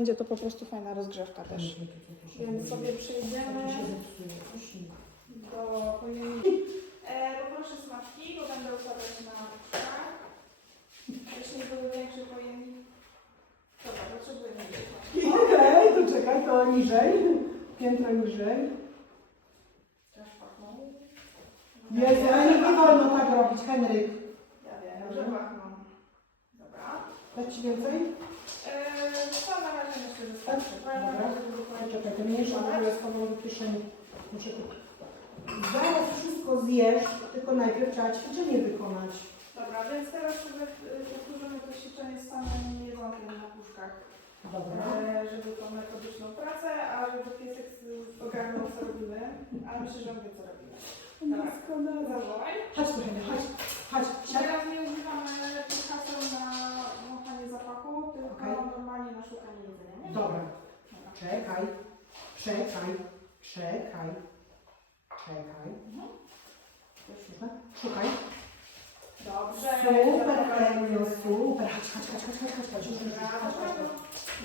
Będzie to po prostu fajna rozgrzewka też. Więc sobie przejdziemy do pojemnika. E, poproszę smaczki, bo będę układać na puszkach. Jeśli były większe pojemniki. Dobra, potrzebuję większych. Okej, to czekaj, to niżej. Piętro niżej. Też pachną. Jezu, ale nie wolno tak robić, Henryk. Ja wiem, że pachną. Dać ci więcej? E, to na razie myślę, że starczy. Dobra. Czekaj, to w ogóle schowam do kieszeni. Muszę tu... Zaraz wszystko zjesz, tylko najpierw trzeba ćwiczenie wykonać. Dobra, więc teraz sobie y, powtórzymy to ćwiczenie z samym jedzonkiem na puszkach. Dobra. E, żeby tą metodyczną pracę, a żeby piesek z- ogarnął co robimy. Ale myślę, że on wie co robimy. Doskonale. Czekaj, czekaj, czekaj. Mhm. Szukaj, szukaj. Dobrze. Super, Henio, super. Chodź, chodź, chodź, chodź, chodź, chodź, chodź, już, chodź, chodź, chodź.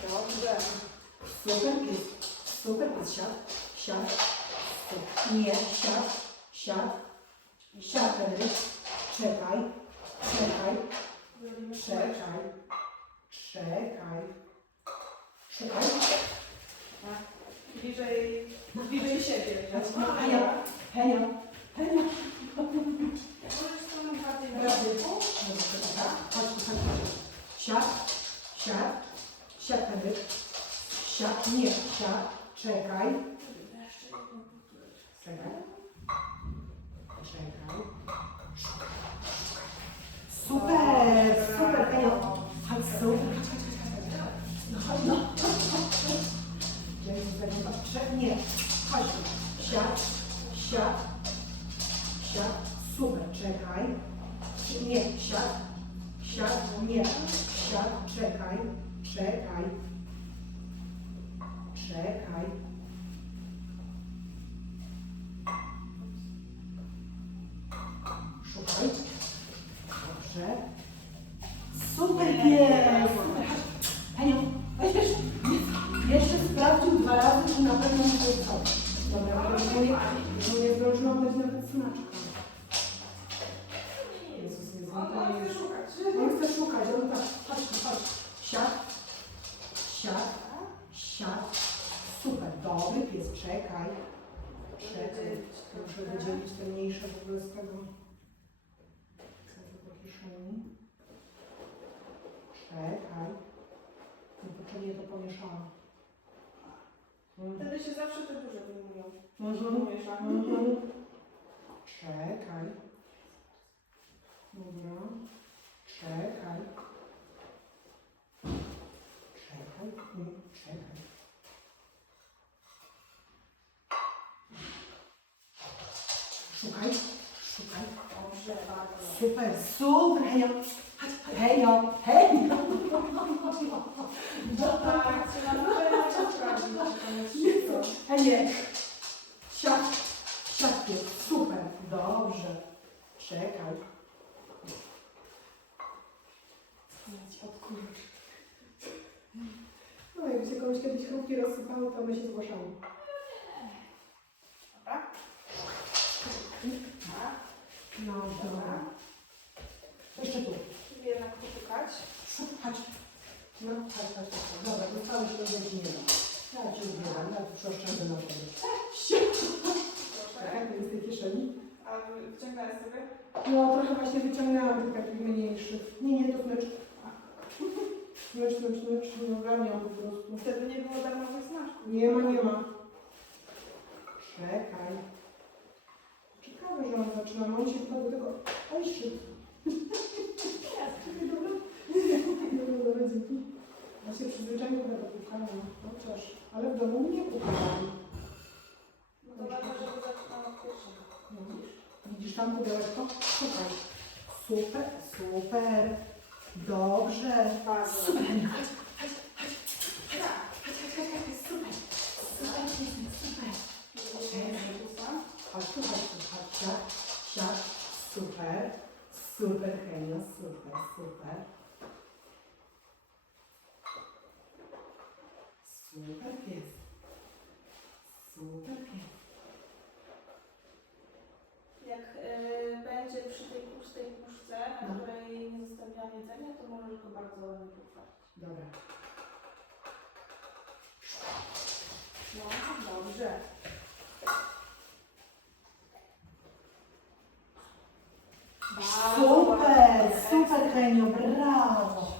Dobrze. Super pies, super pies, siad, siad, nie, siad, siad, siad, Henryk, czekaj, czekaj, czekaj, czekaj, czekaj. Bliżej, bliżej siebie. Chodź, no, Henio, Henio, Henio. Możesz stanąć bardziej na rynku. Dobra, dobra. Chodź, chodź, chodź. Siad, siad, siad, Henryk, siad, nie, siad, czekaj, czekaj, czekaj. Super, super, Henio. Chodź, super, Patrzę, nie, chodź, siad, siad, siad, super, czekaj. Nie, siad, siad, nie, siad, czekaj, czekaj, czekaj. Szukaj. Dobrze. Super jest! Muszę wydzielić te mniejsze w ogóle z tego. Z tego kieszeni. Czekaj. Niepotrzebnie to pomieszałam. Wtedy się zawsze te duże wyjmują. Mhm. Pomieszamy. Mhm. Czekaj. Dobra. Czekaj. Nie, czekaj. Szukaj. Szukaj. Dobrze, bardzo. Super, super, hejo. Hejo, hejo. No tak, trzeba jest wszystko. Heniek. Siad. Siad pies. Super. Dobrze. Czekaj. Odkurcz. No, jakby się komuś kiedyś chrupki rozsypały, to my się zgłaszamy. Dobra? Tak. No, dobra. Jeszcze tu. Jednak. Szup, chodź. No, chodź, chodź, chodź. Dobra, dostałeś do więzi nie dam. Ja ci ubieram, ja tu oszczędzę na tobie. Proszę. Tak, to jest tej kieszeni. A wyciągnąłeś sobie? No, trochę właśnie wyciągnęłam tych takich mniejszych. Nie, nie, to smycz. Smycz, smycz, smycz. Nie ogarniam po prostu. Wtedy nie było darmowych smaczków. Nie ma, nie ma. Czekaj. Ciekawe, że on zaczyna. No on się chyba do tego... Oj, szczyt. Czekaj, dobra. Dobra, dobra, dzięki. Ja się przyzwyczaiłem chyba do pukania. Chociaż... Ale w domu nie pukałam. No to ważne, żeby zaczynał od pierwszego. Widzisz? Widzisz tam pudełeczko? Super, super. Dobrze. Super. Tak. Super. Chodź. Siad, siad. Super. Super, Henio, super, super. Super pies. Super pies. Jak y, będzie przy tej pustej puszce, na No. której nie zostawiłam jedzenia, to możesz go bardzo ładnie pochwalić. Dobra. No, dobrze. Bardzo Super, ładnie. Super Henio, brawo.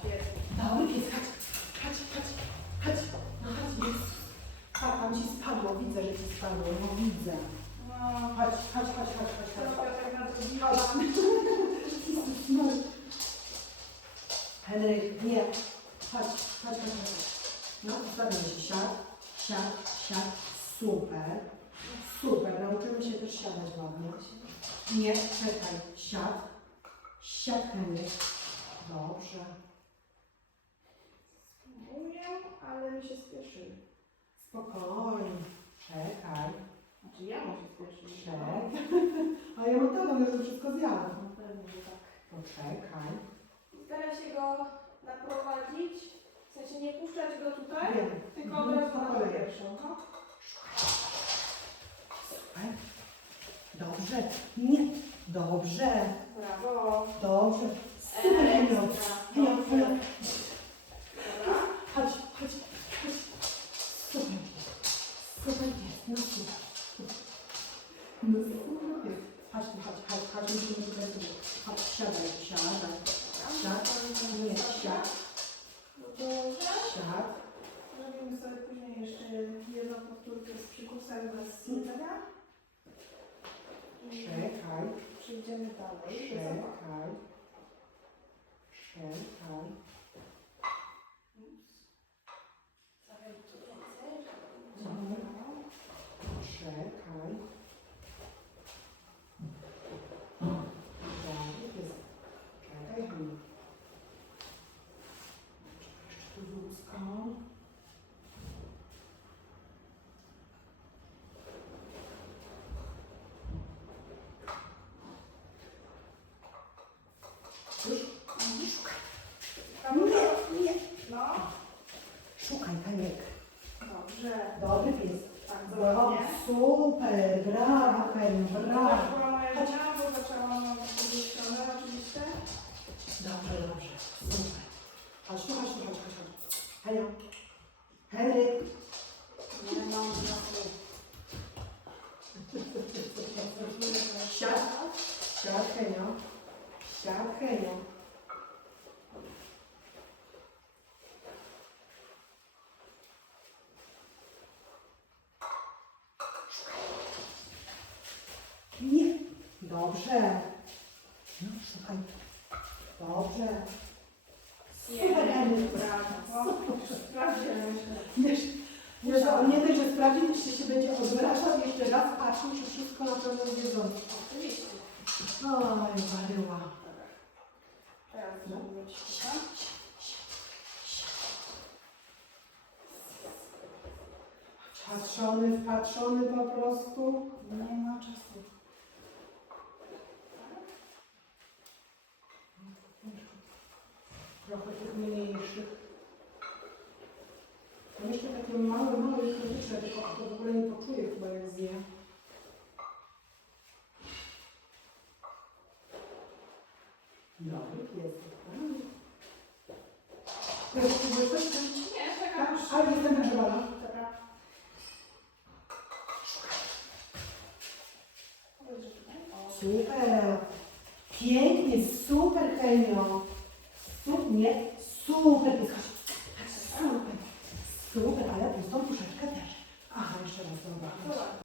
Dobry pies, chodź, chodź, chodź, chodź, no chodź, jest. Tak, tam ci spadło, widzę, że ci spadło, no widzę. No, Chodź, chodź, chodź, chodź, chodź, chodź. tak. Henryk, nie. Chodź, chodź, chodź, chodź. No, ustawimy się. Siad, siad, siad. Super. Super, nauczymy się też siadać ładnie. Nie, czekaj. Siad. Siad, Henryk. Dobrze. Umiem, ale mi się spieszy. Spokojnie. Czekaj. Znaczy ja muszę spieszyć. Czekaj. A ja mam taką, że wszystko zjadam. No pewnie, że tak. Poczekaj. Staraj się go naprowadzić, w sensie nie puszczać go tutaj, Wiem. tylko od Mhm, razu na pierwszą. No. Dobrze. Nie. Dobrze. Brawo. Dobrze. Dobrze. Henio. Dobra. Chodź, chodź, chodź. Super. Super jest. No super. No super jest. Chodź tu, chodź, chodź, chodź. Musimy tutaj sobie. Chodź, siadaj, siadaj. Siad. Nie, siad, siad. Zrobimy sobie później jeszcze jedną powtórkę z przykusem bez jedzenia. Czekaj, przejdziemy dalej. czekaj. Czekaj. Stawiam tu więcej. Mhm. Czekaj. Dobry jest. Czekaj, Haniu. Jeszcze tu wózko. Już? Szukaj. Nie, nie. No. Szukaj, Haniek. Dobrze. Dobry pies. Tak, Brawo, zobaczcie. super, brawo, Heniu, brawo. Tak była moja żona, bo zaczęłam od drugiej strony oczywiście. Dobrze, dobrze, super. Chodź tu, chodź tu, chodź, chodź, chodź. Heniu, Henryk. Nie mam czasu. Siad, Siad, Henio. Nie. Dobrze. No, szukaj. Dobrze. Super, Henryk. Brawo. Sprawdziłem myślę. Wiesz, on nie dość, że sprawdzi, to się będzie odwracał jeszcze raz, patrzył, czy wszystko na pewno zjedzone. Oczywiście. Oj. Dobra. Teraz No. zrobimy ćwiczę. Wpatrzony, wpatrzony po prostu. Nie ma czasu. Trochę tych mniejszych. Mam jeszcze takie małe, małe krytyczne, tylko to w ogóle nie poczuję chyba jak zje. Tam? Nie, czekam. jestem. O. Super! Pięknie, super Henio! Super, nie, super, super, super, ale